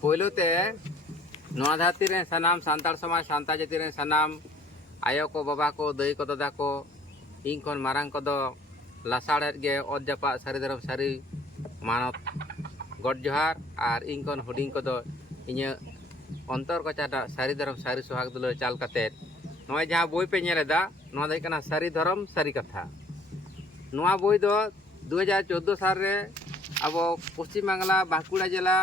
पोलोते नवा धरती रे सनाम सान्ताड़ समाज सान्ता जाति रे सनाम आयो को बाबा को दाई को दादा को इन खन मारांग को दो लासाड़े गे ओद जापा सारी धरम सारी मानव गड जोहार और इन खन हुडिंग को दो इन्य अंतर को चाटा सारी धरम सारी सुहाग दुलो चाल कते नवा जहां बोई पे नेलेदा नवा दो कना सारी धरम सारी कथा नवा बोई दो 2014 साल रे अब पश्चिम बांगला बांकुड़ा जिला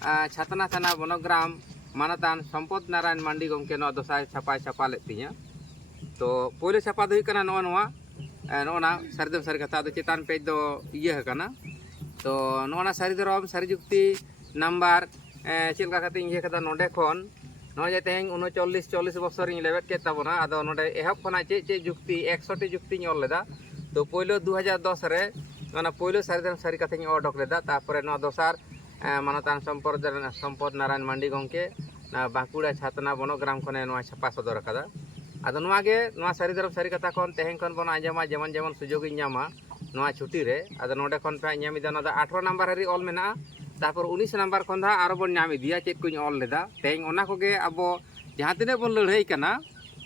छातना थाना बनग्राम मानतान सम्पद नारायण मांडी गमके नवा दोसाय छापा लेतिया तो पहले छापा दो कना नोना सारीदम सारी कथा दो चेतान पेज दो इये हकना तो नोना सारी धरम सारी जुक्ति नंबर चेलका खाते इये कदा नोडे खन नोजे तेहें 39 बछर इन लेवेट के ताबोना आदो नोडे एहब खना चे जुक्ति 100 टी जुक्ति ऑल लेदा तो पहले 2010 रे ना पहले सारी धरम सारी कथा ऑडक लेदा तारपरे नोआ दोसार मानतान सम्पद नारायण मांडी गमके ना बांकुड़ा छातना बनग्राम खने नोआ छापा सदर कदा आदो नोआ गे नोआ सारी धरम सारी कथा खन तेहें खन बन आंजमा जेमन जेमन सुजोग इन न्यामा नोआ छुट्टी रे आदो नोडे खन पे न्यामिदा ना 18 नंबर हरी ऑल मेना तारपर 19 नंबर खन दा आरो बन न्याम इदिया चेक कुñ ऑल लेदा तेहें ओना कोगे अब जहां तिने बन लड़ाई कना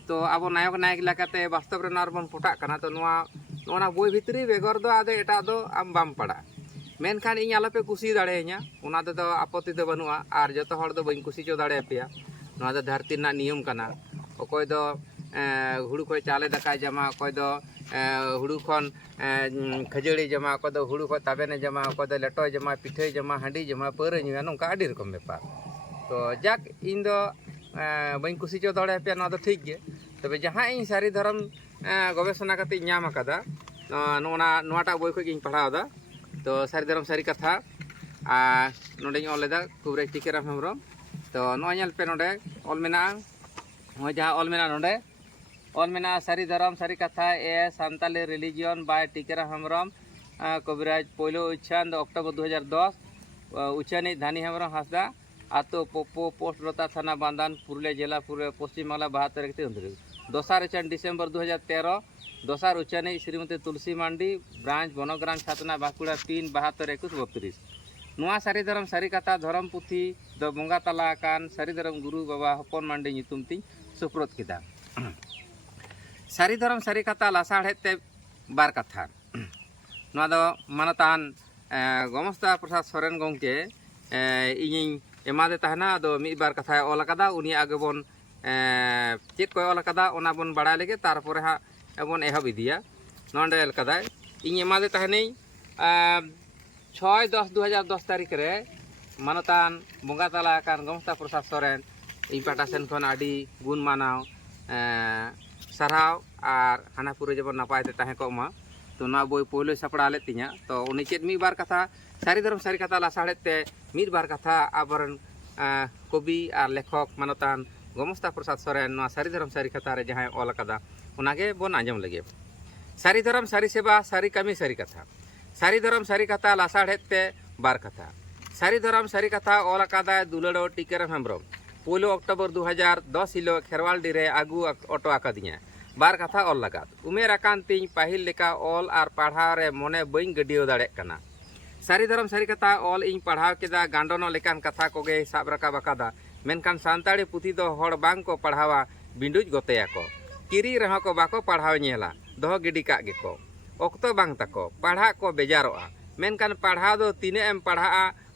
तो अब नायक नायक लेकाते वास्तव रे नार बन पोटा कना तो नोना बोई भितरी बेगर दो आदे एटा दो आम बाम पड़ा मेनखान इन आलोपे कुसी दाड़ेኛ ओना दो आपत्ति दो बनुआ और जतो हर दो बइन कुसी चो दाड़े पेया नोआ दो धरती ना नियम कना ओकोय दो हुड़ू को चाले दकाय जमा ओकोय दो हुड़ू खन खजड़ी जमा ओकोय दो हुड़ू को ताबेने जमा ओकोय दो लेटो जमा पिठे जमा हांडी जमा पौरे नुया नोंका आडी रकम बेपार तो जाक इन दो बइन कुसी चो दाड़े पेया नोआ दो ठीक गे तबे जहां इन सारी धर्म गवेषणा करते ᱧᱟᱢ आकादा नोटा बोई खो गिन पढ़ावदा तो सारी धरम सारी कथा नोडे ऑल लेदा कुबरेज टीकेराम हेम्ब्रम तो नोल पे नोडे ऑल मेना नोय जहां ऑल मेना नोडे ऑल मेना सारी धरम सारी कथा ए सान्ताली रिलीजियन बाय टीकेराम हेम्ब्रम कबरेज पहलो उच्छान अक्टोबर 2010 उच्छानी धानी हेम्ब्रम हासदा आतो पोपो पोस्ट रोता थाना बांदान पुरुलिया जिला पूरे पश्चिम बांगला 72 दोसार उच्छान डिसेम्बर 2013 दोसार उच्चानी श्रीमती तुलसी मांडी ब्रांच बनग्राम छातना बांकुड़ा 3 72 21 32 नुआ सारी धरम सारी कथा धरम पुथी दो बंगा तला कान सारी धरम गुरु बाबा हपन मांडी नितुम ती सुप्रोत किदा सारी धरम सारी कथा लासाड़ेते बार कथा नुआ दो मानतान गमस्ता प्रसाद सोरेन गंके इᱧ एमादे तहना दो मी बार कथा ऑल कदा उनी आगे बन चेक को ऑल कदा ओना बन बड़ा लेगे तारपरे हा एबन एहब इदिया नोंडे कदा इन एमादे तहनी 6-10-2010 तारीख रे मानतान बंगा तला कान गमस्ता प्रसाद सोरेन इन पाटा सेन खन आडी गुण मानाव साराव और हानापुरे जब नपाय ते ताहे को मा तो ना बोई पहले सपड़ा ले तिया तो उनी चेत मी बार कथा सारी धर्म सारी कथा लासाड़े ते मी बार कथा आबरन कवि और लेखक मानतान गमस्ता प्रसाद सोरेन ना सारी धर्म सारी कथा रे जहां ऑल कदा उनागे बन आंजम लगे सारी धर्म सारी सेवा सारी कमी सारी कथा सारी धर्म सारी कथा लासाड़ेते बार कथा सारी धर्म सारी कथा ऑल कादा दुलड़ो टीकेराम हेम्ब्रम 1 अक्टोबर 2010 हिलो खेरवालडी रे आगू ऑटो आकादिया बार कथा ऑल लगात उमेर आकान तिन पाहिल लेका ऑल और पढ़ाव रे मने बइन गडियो दाड़े कना सारी धर्म सारी कथा ऑल इन पढ़ाव केदा गांडोनो लेकान कथा कोगे साब रकाब आकादा मेनखान सान्ताड़ी पुथी दो हड़ बांग को पढ़ावा बिंडुज गतेया को किरी रहा को बाको पढ़ाव नेला दो गिडी का गेको ओक्तो बांग तको पढ़ा को बेजारोआ मेनकान पढ़ा दो तीने एम पढ़ा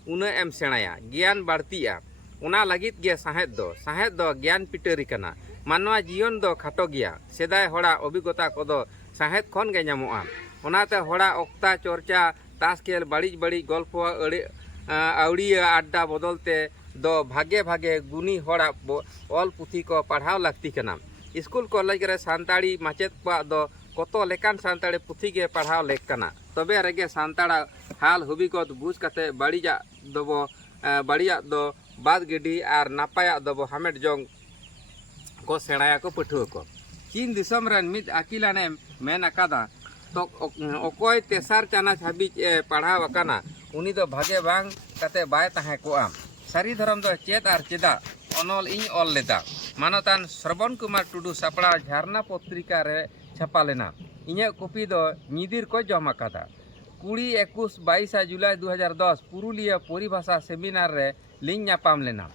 उने एम सेणाया ज्ञान बढ़तिया उना लगित गे साहेद दो ज्ञान पिटरी कना मानवा जीवन दो खाटो गया सेदाय होड़ा अभिज्ञता को दो साहेद खन गे ᱧᱟᱢᱚᱜᱼᱟ ओनाते होड़ा ओक्ता चर्चा तास खेल बड़ी बड़ी गल्प आउड़िया अड्डा बदलते दो भागे भागे गुनी होड़ा ऑल पुथी को पढ़ाव लगती कना स्कूल कॉलेज रे सान्ताड़ी माचेत को दो कतो लेकान सान्ताड़ी पुथी के पढ़ाव लेक कना तबे रेगे सान्ताड़ा हाल हुबिगत बुझ कते बड़िया दो बाद गिडी और नापाया दो हामेट जोंग को सेणाया को पठुआ को चीन दिसम रन मिद अकिलाने मेन अकादा तो ओकोय तेसार चानाच हाबी पढ़ाव अकाना उनी दो भागे बांग कते बाय ताहे कोआ सारी धर्म दो चेत और चेदा अनल इन ऑल लेदा मानतान श्रवण कुमार टुडू सापड़ा झारना पत्रिका रे छापा लेना इन्हें कॉपी दो निदिर को जमा कदा 20, 21, 22 जुलाई 2010 पुरुलिया परिभाषा सेमिनार रे लिंग नापाम लेना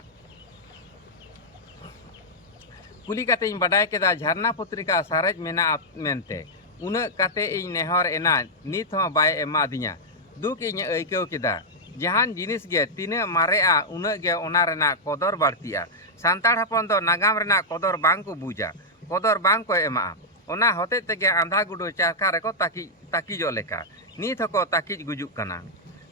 कुली काते इन बडाय केदा झरना पत्रिका सारेज मेना मेनते उना काते इन नेहर एना नित हो बाय एमा दिया दुक इन अइकव केदा जहान जिनिस गे तिने मारेआ उना गे ओना रेना कदर बाड़तिया सांताड़ हपन दो नागाम रेना कदर बांग को बुझा कदर बांग को एमा ओना होते तेगे आंधा गुडो चारका रेको ताकी जो लेका नित हको ताकी गुजुक कना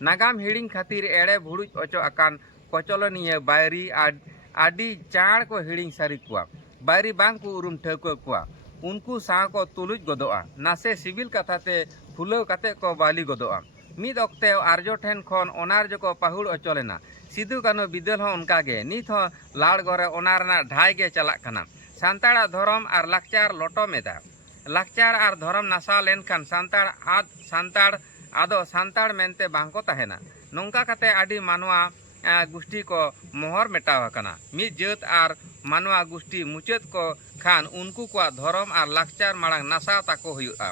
नागाम हिडिंग खातिर एड़े भुड़ुज अचो अकान कचलनिया बायरी आडी चाड़ को हिडिंग सारी कुआ बायरी बांग को उरुम ठेको कुआ उनको सा को तुलुज गदोआ नासे सिविल कथाते फुलाव काते को बाली गदोआ मिद अक्ते आर्जो ठेन खन अनार्जो को पाहुड़ अचलेना सिदु कानो बिदल हो उनका गे नित हो लाड़ गरे ओनारना ढाई गे चला कना सांताड़ा धरम और लाकचार लटम एदा लाकचार और धरम नासा लेनखान सांताड़ आदो सांताड़ मेनते बांको तहेना नोंका काते आडी मानवा गोष्ठी को मोहर मेटाव कना मिद जात और मानवा गोष्ठी मुचाद को खान उनको को धरम और लाकचार मांग नासा ताको हुआ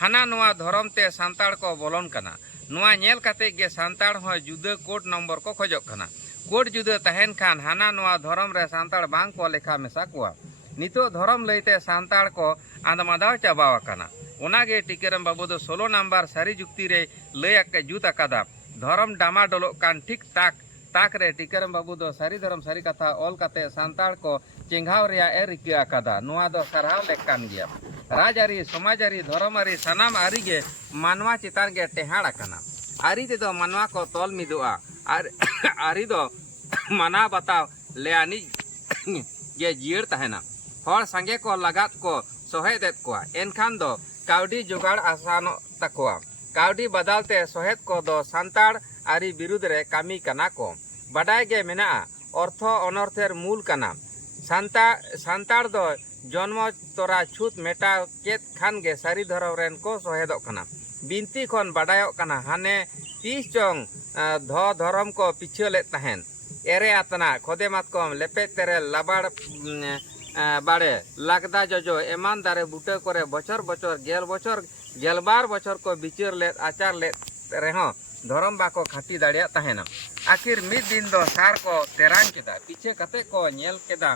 हाना नोआ धरम ते सांताड़ को बोलन कना नोआ नेल काते गे सांताड़ हो जुदा कोड नंबर को खोजो कना कोड जुदा तहन खान हाना नोआ धरम रे सांताड़ बांग को लेखा मेसा कुआ नितो धरम लईते सांताड़ को आंदमादाव चाबाव कना ओनागे टिकेरम बाबू दो 16 नंबर सारी जुक्ति रे लय जुत अकादा धरम डामा डोलो कान ठीक ताक रे टिकेरम बाबू दो सारी धरम सारी कथा ऑल काते सांताड़ को चेंघाव रिया ए रिका अकादा नोआ दो सरहाव लेकान गया राजारी समाजारी धर्मारी सनाम आरी गे मानवा चितान गे टेहाड़ कना आरी ते दो मानवा को तोल मिदुआ आरी दो माना बताव लेआनी गे जियर तहेना हर संगे को लगात को सोहेद को एनखान दो काउडी जुगाड़ आसान तकोआ काउडी बदलते सोहेद को दो सांताड़ आरी विरुद्ध रे कामी कना को बडाय गे मेना अर्थ अनर्थेर मूल कना सांताड़ दो जन्म तोरा छूत मेटा चेत खान गे सारी धरम रेन को सोहेदो कना बिनती खन बडायो कना हाने 30 चोंग धरम को पिछे ले तहन एरे आतना खोदे मात कम लेपे तेरे लाबाड़ बाड़े लागदा जोजो एमान दारे बुटे करे बचर बचर गेल बचर गेलबार बचर को बिचर ले आचार ले रेहो धरम बाको खाती दाड़िया तहना आखिर मिद दिन दो सार को तेरान केदा पीछे कते को नेल केदा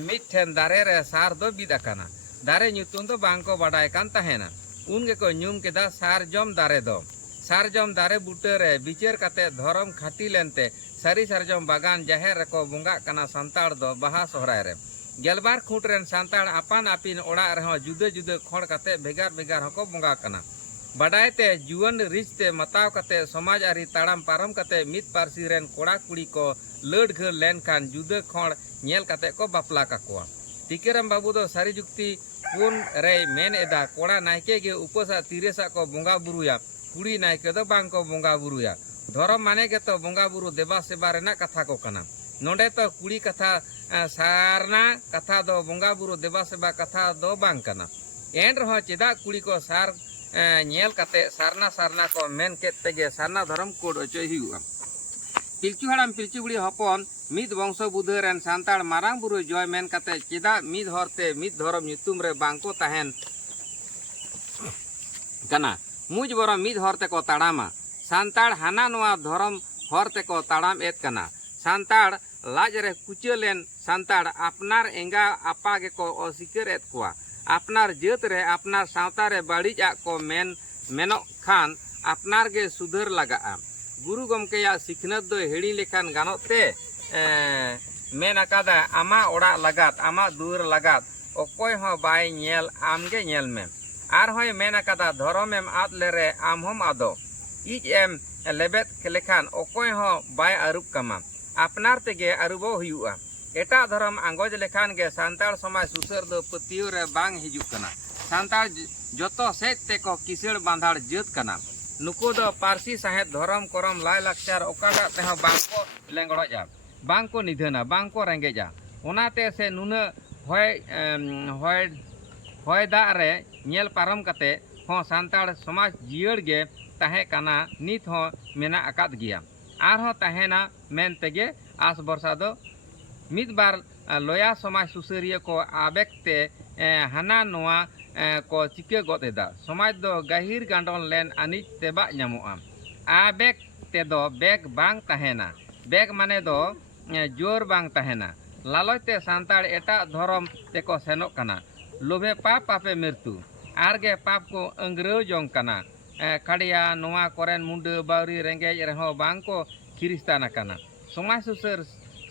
मिद ठेन दारे रे सार दो बिद अकाना दारे ᱧᱩᱛᱩᱢ दो बांग को बडाय कान तहना उनगे को ᱧᱩᱢ केदा सारजम दारे दो सारजम दारे बुटे रे बिचर कते धरम खाती लेनते सारी सारजम बागान जाहेर रे को बुंगा कना सांताड़ दो बहा सोहराय रे गेलबार खूट रेन सांताड़ आपान आपिन ओड़ा रहो जुदे जुदे खोड़ कते भेगार भेगार हको बुंगा कना बडायते जुवन रिश्ते मताव कते समाज आरी ताड़ाम पारम कते मित पारसी रेन कोड़ा कुड़ी को लड़ घर लेन खान जुदे खोड़ नेल कते को बापला काकोआ टिकेराम बाबू दो सारी जुक्ति पुन रे मेन एदा कोड़ा नायके गे उपसा तिरेसा को बोंगा बुरुया कुड़ी नायके दो बांग को बोंगा बुरुया धरम माने के तो बोंगा बुरु देवा सेवा रेना कथा को कना नोडे तो कुड़ी कथा सारना कथा दो बोंगा बुरु देवा सेवा कथा दो बांग कना एंड रहो चेदा कुड़ी को सार नेल कते सारना को मेन केत तेगे सारना धर्म कोड अचय हुआ पिलचू हड़ाम पिलचू बुढ़ी हपन मिद वंश बुधे रेन सांताड़ मारांग बुरु जय मेन कते चेदा मिद हरते मिद धर्म ᱧᱩᱛᱩᱢ रे बांको तहन कना मुज बरो मिद हरते को ताड़ामा सांताड़ हाना नोआ धर्म हरते को ताड़ाम एत कना सांताड़ लाज रे कुचलेन सांताड़ अपनार एंगा आपा गे को असिकर एत कोआ अपनार जात रे अपनार सावता रे बाड़ीजा को मेनो खान अपनार गे सुधर लगा गुरु गमकेया सिखनत दो हेड़ी लेखान गानोते मेन अकादा आमा ओड़ा लगात आमा दुर लगात ओकोय हो बाय नेल आमगे नेल में आर होय मेन अकादा धरमेम आद लेरे आम हम आदो इज एम लेबेत लेखान ओकोय हो बाय अरुप कमा अपनार तेगे अरुबो हुआ एटा धरम आंगोज लेखान गे सांताड़ समाज सुसर दो पतियो रे बांग हिजुक कना सांताड़ जतो सेज ते को किसेड़ बांधाड़ जात कना नुको दो पारसी साहेब धरम करम लाय लाकचार ओकाटा ते हो बांग को लेंगड़ो जा बांग को निधना बांग को रेंगे जा ओनाते से नुन होय दा रे नेल पारम कते हो सांताड़ समाज जियड़ गे ताहे कना नित हो मेना अकाद गिया आर हो ताहेना मेन तेगे आस बरसा दो मिद बार लोया समाज सुसरिया को आबेकते हाना नोआ को चिका गद एदा समाज दो गाहिर गांडन लेन आनिज तेबा ᱧᱟᱢᱚᱜᱼᱟ आ बेग तेदो बेग बांग तहेना बेग माने दो जोर बांग तहेना लालचते सांताड़ एटा धर्म तेको सेनोग कना लोभे पाप पापे मृत्यु आरगे पाप को अंग्रेव जोंग कना खड़िया नोआ कोरेन मुंडे बावरी रेंगेज रहो बांग को खिरिस्ताना कना समाज सुसर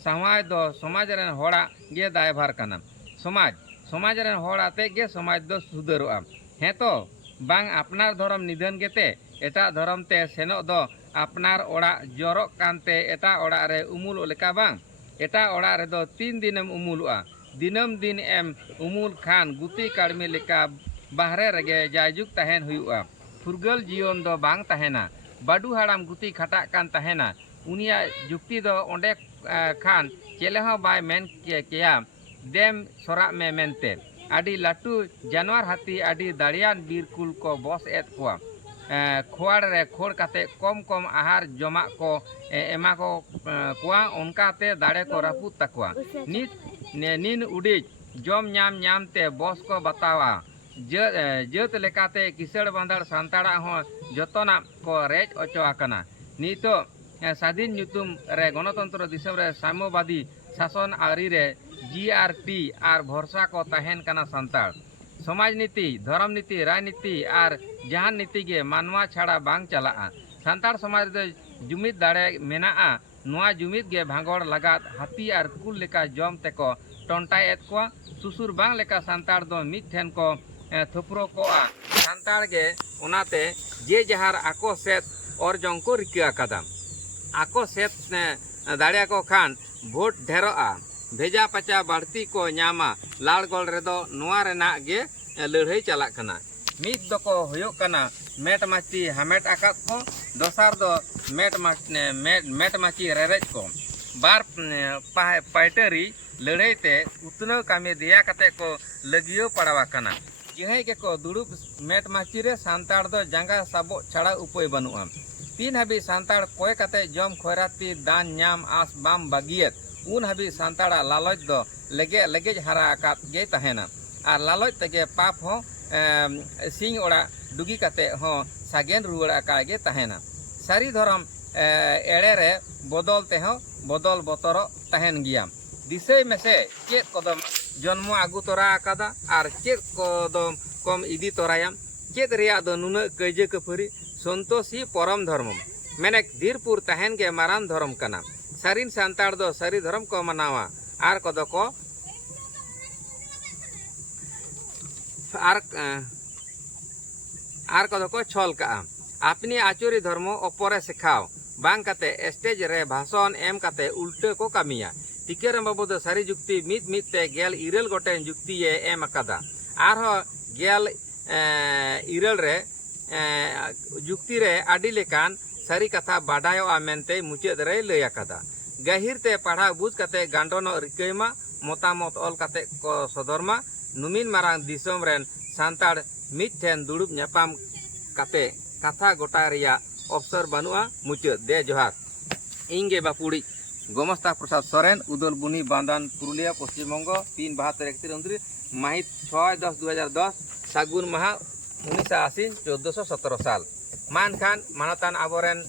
समाज दो समाज रेन होड़ा गे दायभार कना समाज रेन होड़ा ते गे समाज दो सुधरोआ हैं तो बांग अपनार धर्म निधन गेते एटा धर्म ते सेनो दो अपनार ओड़ा जोरक कानते एटा ओड़ा रे उमुल लेका बांग एटा ओड़ा रे दो 3 दिनम उमुलुआ दिनम दिन एम उमुल खान गुती काड़मी लेका बाहरे रगे जायजुग तहेन हुआ फुरगल जीवन दो बांग तहेना बाडू हाड़ाम गुती खटा कान तहेना उनिया जुक्ति दो ओंडे खान चेले हो बाय मेन केया देम सोरा में मेनते आडी लाटू जानवर हाथी आडी दाड़ियान बीरकुल को बॉस एत कोआ खोड़ रे खोड़ काते कम कम आहार जमा को एमा को कोआ उनकाते दाड़े को रापुत तकवा नीन उड़ीज जम ᱧᱟᱢ ते बॉस को बतावा जत लेकाते किसड़ बांधड़ सांताड़ा हो जतोना को रेज ओचो आकना नितो स्वाधीन ᱧᱩᱛᱩᱢ रे गणतंत्र दिसम रे साम्यवादी शासन आरी रे GRT आर भरोसा को तहेन कना सांताड़ समाज नीति धर्म नीति राजनीति और जहान नीति के मानवा छाड़ा बांग चला सांताड़ समाज दो जुमिद दाड़े मेना नुआ जुमिद के भांगोड़ लगात हाथी और कुल लेका जम तेको टोंटाय एत को सुसुर बांग लेका सांताड़ दो मिद ठेन को थुपरो को सांताड़ के उनाते जे जहार आको सेत और जंग को रिका कदम आको सेत दाड़िया को खान वोट ढेरोआ भेजा पचा बढ़ती को ᱧᱟᱢᱟ लाड़गोल रेदो नुआ रेना गे लड़ाई चला कना मिद दको हुयो कना मेट माची हमेट आकात को दोसार दो मेट माची रेरेज को बार पाइटरी लड़ाई ते उतनो कामे दिया कते को लगियो पड़ावा कना जिहाई के को दुड़ुब मेट माची रे सांताड़ दो जंगा साबो छाड़ा उपाय बनुआ तीन हबी सांताड़ कोय कते जम खोराती दान ᱧᱟᱢ आस बाम बागियत उन हबी सांताड़ा लालच दो लेगे हरा आकात गे तहेना और लालच तेगे पाप हो सिंह ओड़ा डुगी कते हो सागेन रुआड़ा का गे तहेना सारी धर्म एड़े रे बदल ते हो बदल बतरो तहेन गिया दिसय मेसे चेत कदम जन्म आगु तोरा आकादा और चेत कदम कम इदी तोरायाम चेत रिया दो नुना कजे कफरी संतोषी परम धर्म मेने धीरपुर तहेन के मारान धर्म कना सारिन सांताड़ दो सारी धर्म को मनावा आर कदो को आर कदो को छल का अपनी आचुरी धर्मो अपरे सिखाओ बांग कते स्टेज रे भाषण एम कते उल्टे को कामिया टिकेरम बाबू दो सारी जुक्ति मित ते गेल इरल गोटेन जुक्ति ये एम अकादा आर हो गेल इरल रे जुक्ति रे आडी लेकान सारी कथा बाडायो आमेनते मुचाद रे लय अकादा गहिर ते पढ़ा बुझ कते गांडोनो रिकैमा मतामत ऑल कते को सदरमा नुमिन मारांग दिसोम रेन सांताड़ मिद ठेन दुड़ुब ᱧᱟᱯᱟᱢ कते कथा गोटा रिया अवसर बनुआ मुचाद दे जोहार इंगे बापुड़ी गोमस्ता प्रसाद सोरेन उदल बुनी बांदान पुरुलिया पश्चिम बंगो 3/72/31 माहित 6/10/2010 सागुन माह 19 आसिन 1417 साल मान खान मानतान आबोरेन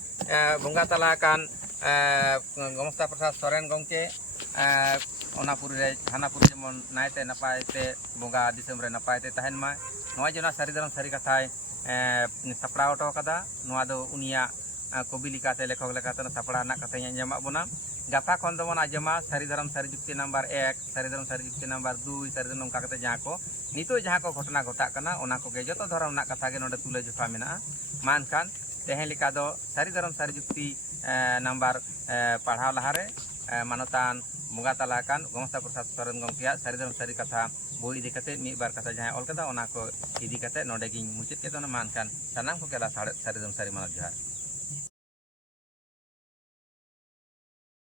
बंगा तला कान गोमस्ता प्रसाद सोरेन गंके ओनापुरी रे थानापुरी जेमन नायते नपायते बंगा दिसम रे नपायते तहन मा नोआ जना सारी धरम सारी कथाय सपड़ा ऑटो कदा नोआ दो उनिया कवि लिकाते लेखक लेकाते सपड़ा ना कथा जमा बना गाथा खन दो बना जमा सारी धरम सारी जुक्ति नंबर 1 सारी धरम सारी जुक्ति नंबर 2 सारी धरम नोंका कते जहां को नितो जहां को घटना घटा कना ओना को गे जतो धरम ना कथा गे नोडे तुले जुफा मेना मान खान तेहे लिका दो सारी धरम सारी जुक्ति नंबर पढ़ाव लहारे मानतान बंगा तला कान गोमस्ता प्रसाद सोरेन गंकिया सारी धरम सारी कथा बोई इदी कते मी बार कथा जहां ऑल कदा ओना को इदी कते नोडे गिन मुचित के तो मान खान सनाम को केला सारी धरम सारी मानत जहार।